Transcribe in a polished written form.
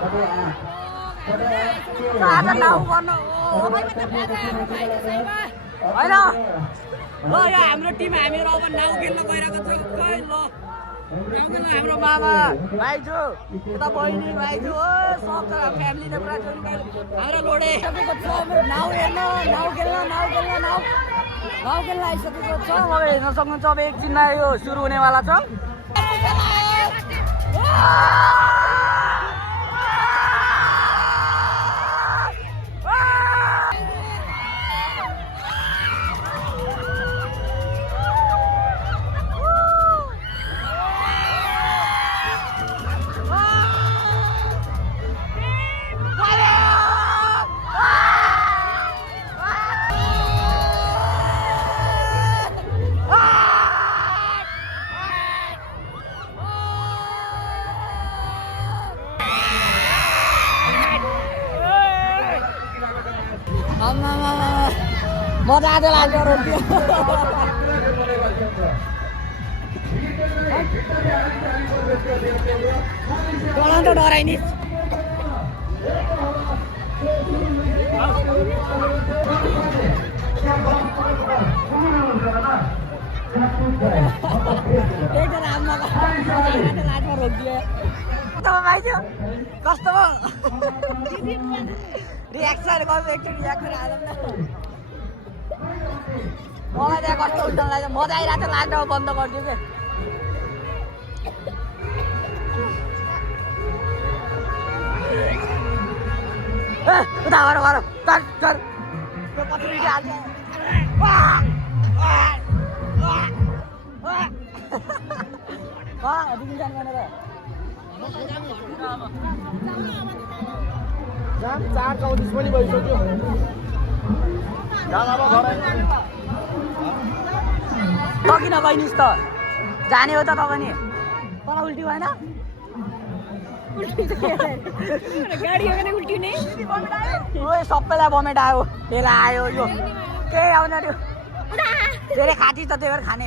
होइन ल यो हाम्रो टिम हामीहरू अब नाउ खेल्न गइरहेको छौँ खै ल नाउ खेल्न हाम्रो मामा भाइजू यता बहिनी भाइजू हो सब छ फ्यामिली नै पुरा जोइन हाम्रो लोडे नाउ हेर्न नाउ खेल्न आइसकेको छ अब हेर्न सक्नुहुन्छ अब एकछिन यो सुरु हुनेवाला छ मजा आएको लाग्यो रोटी बोलाउनु त डराइ नि कस्तो रियाक्सन मलाई त्यहाँ कस्तो उल्टो लाग्यो मजा आइरहेको थियो लाग्दा बन्द गरिदियो क्या उता गर त्यो पछि हाल्छ जाम 4:34 पनि भइसक्यो किन बहिनीस् त जाने हो त तपाईँ नि तल उल्टी भएन सबैलाई बमेट आयो बेला आयो यो केही आउन धेरै खाँची त त्यही भएर खाने